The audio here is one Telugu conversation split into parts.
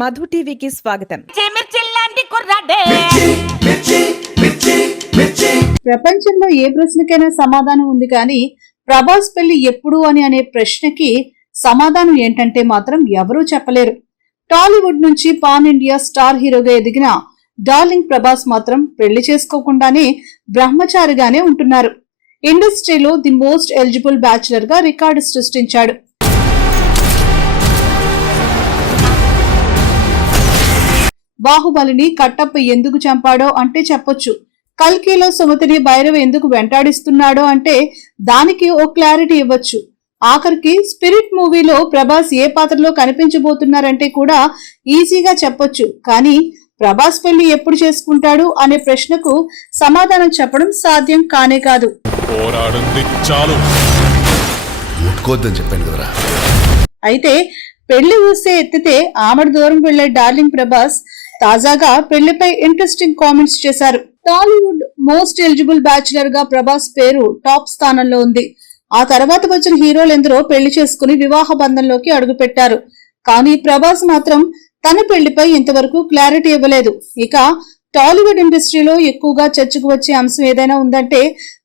మధు టీవీకి స్వాగతం. ప్రపంచంలో ఏ ప్రశ్నకైనా సమాధానం ఉంది కానీ ప్రభాస్ పెళ్లి ఎప్పుడు అని అనే ప్రశ్నకి సమాధానం ఏంటంటే మాత్రం ఎవరూ చెప్పలేరు. టాలీవుడ్ నుంచి పాన్ ఇండియా స్టార్ హీరోగా ఎదిగిన డార్లింగ్ ప్రభాస్ మాత్రం పెళ్లి చేసుకోకుండానే బ్రహ్మచారిగానే ఉంటున్నారు. ఇండస్ట్రీలో ది మోస్ట్ ఎలిజిబుల్ బ్యాచులర్ గా రికార్డు సృష్టించాడు. బాహుబలిని కట్టప్ప ఎందుకు చంపాడో అంటే చెప్పొచ్చు. కల్కిలో సుమతిని భైరవ్ ఎందుకు వెంటాడిస్తున్నాడో అంటే దానికి ఓ క్లారిటీ ఇవ్వచ్చు. ఆఖరికి స్పిరిట్ మూవీలో ప్రభాస్ ఏ పాత్రలో కనిపించబోతున్నారంటే కూడా ఈజీగా చెప్పొచ్చు. కానీ ప్రభాస్ పెళ్లి ఎప్పుడు చేసుకుంటాడు అనే ప్రశ్నకు సమాధానం చెప్పడం సాధ్యం కానే కాదు. అయితే పెళ్లి ఊసే ఎత్తితే ఆమెడు దూరం వెళ్లే డార్లింగ్ ప్రభాస్ తాజాగా పెళ్లిపై ఇంట్రెస్టింగ్ కామెంట్స్ చేశారు. టాలీవుడ్ మోస్ట్ ఎలిజిబుల్ బ్యాచులర్ గా ప్రభాస్ పేరు టాప్ స్థానంలో ఉంది. ఆ తర్వాత వచ్చిన హీరోలెందరో పెళ్లి చేసుకుని వివాహ బంధంలోకి అడుగుపెట్టారు. కానీ ప్రభాస్ మాత్రం తన పెళ్లిపై ఇంతవరకు క్లారిటీ ఇవ్వలేదు. ఇక టాలీవుడ్ ఇండస్ట్రీలో ఎక్కువగా చర్చకు వచ్చే అంశం ఏదైనా ఉందంటే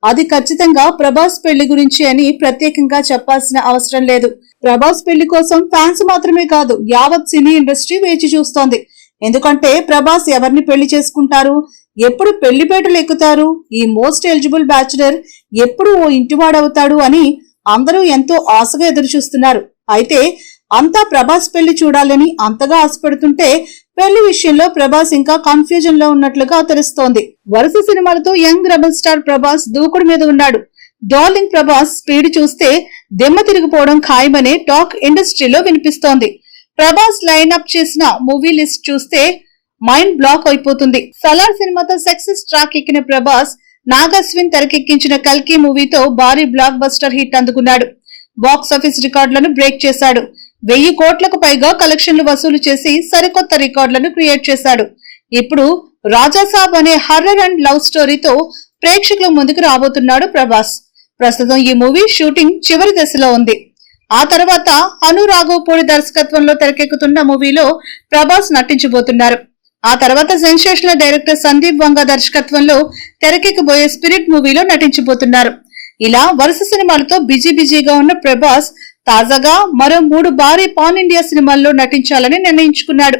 అది ఖచ్చితంగా ప్రభాస్ పెళ్లి గురించి అని ప్రత్యేకంగా చెప్పాల్సిన అవసరం లేదు. ప్రభాస్ పెళ్లి కోసం ఫ్యాన్స్ మాత్రమే కాదు, యావత్ సినీ ఇండస్ట్రీ వేచి చూస్తోంది. ఎందుకంటే ప్రభాస్ ఎవరిని పెళ్లి చేసుకుంటారు, ఎప్పుడు పెళ్లిపేటలు ఎక్కుతారు, ఈ మోస్ట్ ఎలిజిబుల్ బ్యాచులర్ ఎప్పుడు ఓ ఇంటివాడవుతాడు అని అందరూ ఎంతో ఆశగా ఎదురు చూస్తున్నారు. అయితే అంతా ప్రభాస్ పెళ్లి చూడాలని అంతగా ఆశపడుతుంటే పెళ్లి విషయంలో ప్రభాస్ ఇంకా కన్ఫ్యూజన్ లో ఉన్నట్లుగా తెలుస్తోంది. వరుస సినిమాలతో యంగ్ రెబల్ స్టార్ ప్రభాస్ దూకుడు మీద ఉన్నాడు. డార్లింగ్ ప్రభాస్ స్పీడ్ చూస్తే దెమ్మ తిరిగిపోవడం ఖాయమనే టాక్ ఇండస్ట్రీలో వినిపిస్తోంది. ప్రభాస్ లైన్ అప్ చేసిన మూవీ లిస్ట్ చూస్తే మైండ్ బ్లాక్ అయిపోతుంది. సలార్ సినిమాతో సక్సెస్ ట్రాక్ ఎక్కిన ప్రభాస్ నాగస్విన్ తెరకెక్కించిన కల్కి మూవీతో భారీ బ్లాక్ బస్టర్ హిట్ అందుకున్నాడు. బాక్స్ ఆఫీస్ రికార్డులను బ్రేక్ చేశాడు. 1000 కోట్లకు పైగా కలెక్షన్లు వసూలు చేసి సరికొత్త రికార్డులను క్రియేట్ చేశాడు. ఇప్పుడు రాజాసాబ్ అనే హర్రర్ అండ్ లవ్ స్టోరీతో ప్రేక్షకుల ముందుకు రాబోతున్నాడు ప్రభాస్. ప్రస్తుతం ఈ మూవీ షూటింగ్ చివరి దశలో ఉంది. ఆ తర్వాత అను రాఘవపూడి దర్శకత్వంలో తెరకెక్కుతున్న మూవీలో ప్రభాస్ నటించబోతున్నారు. ఆ తర్వాత సెన్సేషనల్ డైరెక్టర్ సందీప్ వంగ దర్శకత్వంలో తెరకెక్కబోయే స్పిరిట్ మూవీలో నటించబోతున్నారు. ఇలా వరుస సినిమాలతో బిజీగా ఉన్న ప్రభాస్ తాజాగా మరో 3 భారీ పాన్ ఇండియా సినిమాల్లో నటించాలని నిర్ణయించుకున్నాడు.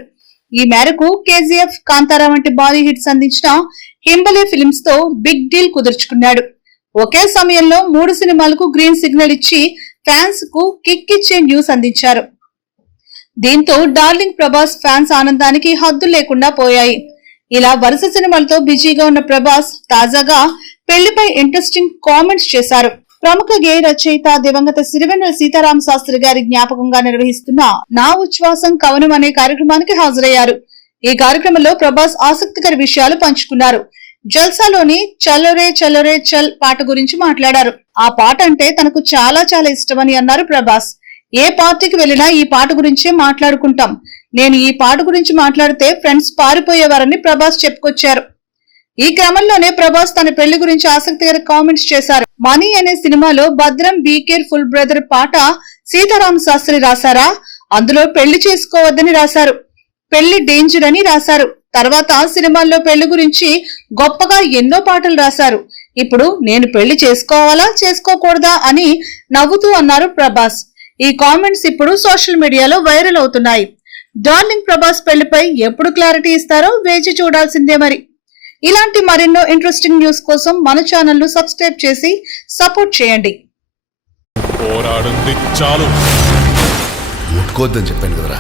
ఈ మేరకు కేజీఎఫ్, కాంతారా వంటి భారీ హిట్స్ అందించిన హింబలే ఫిల్మ్స్ తో బిగ్ డీల్ కుదుర్చుకున్నాడు. ఒకే సమయంలో 3 సినిమాలకు గ్రీన్ సిగ్నల్ ఇచ్చి ఫ్యాన్స్ కు కిక్ ఇచ్చే న్యూస్ అందించారు. దీంతో డార్లింగ్ ప్రభాస్ ఫ్యాన్స్ ఆనందానికి హద్దు లేకుండా పోయాయి. ఇలా వరుస సినిమాలతో బిజీగా ఉన్న ప్రభాస్ తాజాగా పెళ్లిపై ఇంట్రెస్టింగ్ కామెంట్స్ చేశారు. ప్రముఖ గేయ రచయిత దివంగత సిరివెన్నెల సీతారామ శాస్త్రి గారి జ్ఞాపకంగా నిర్వహిస్తున్న నా ఉచ్ఛ్వాసం కవనం అనే కార్యక్రమానికి హాజరయ్యారు. ఈ కార్యక్రమంలో ప్రభాస్ ఆసక్తికర విషయాలు పంచుకున్నారు. జల్సాలోని చలోరే చలోరే చల్ పాట గురించి మాట్లాడారు. ఆ పాట అంటే తనకు చాలా ఇష్టమని అన్నారు ప్రభాస్. ఏ పార్టీకి వెళ్ళినా ఈ పాట గురించే మాట్లాడుకుంటాం. నేను ఈ పాట గురించి మాట్లాడితే ఫ్రెండ్స్ పారిపోయేవారని ప్రభాస్ చెప్పుకొచ్చారు. ఈ క్రమంలోనే ప్రభాస్ తన పెళ్లి గురించి ఆసక్తికర కామెంట్స్ చేశారు. మనీ అనే సినిమాలో భద్రం బీ కేర్ ఫుల్ బ్రదర్ పాట సీతారామ శాస్త్రి రాశారా? అందులో పెళ్లి చేసుకోవద్దని రాశారు, పెళ్లి డేంజర్ అని రాశారు. తర్వాత సినిమాల్లో పెళ్లి గురించి గొప్పగా ఎన్నో పాటలు రాశారు. ఇప్పుడు నేను పెళ్లి చేసుకోవాలా చేసుకోకూడదా అని నవ్వుతూ అన్నారు ప్రభాస్. ఈ కామెంట్స్ ఇప్పుడు సోషల్ మీడియాలో వైరల్ అవుతున్నాయి. డార్లింగ్ ప్రభాస్ పెళ్లిపై ఎప్పుడు క్లారిటీ ఇస్తారో వేచి చూడాల్సిందే. మరి ఇలాంటి మరెన్నో ఇంట్రెస్టింగ్ న్యూస్ కోసం మన ఛానల్ ను సబ్స్క్రైబ్ చేసి సపోర్ట్ చేయండి. చెప్పాను కదరా.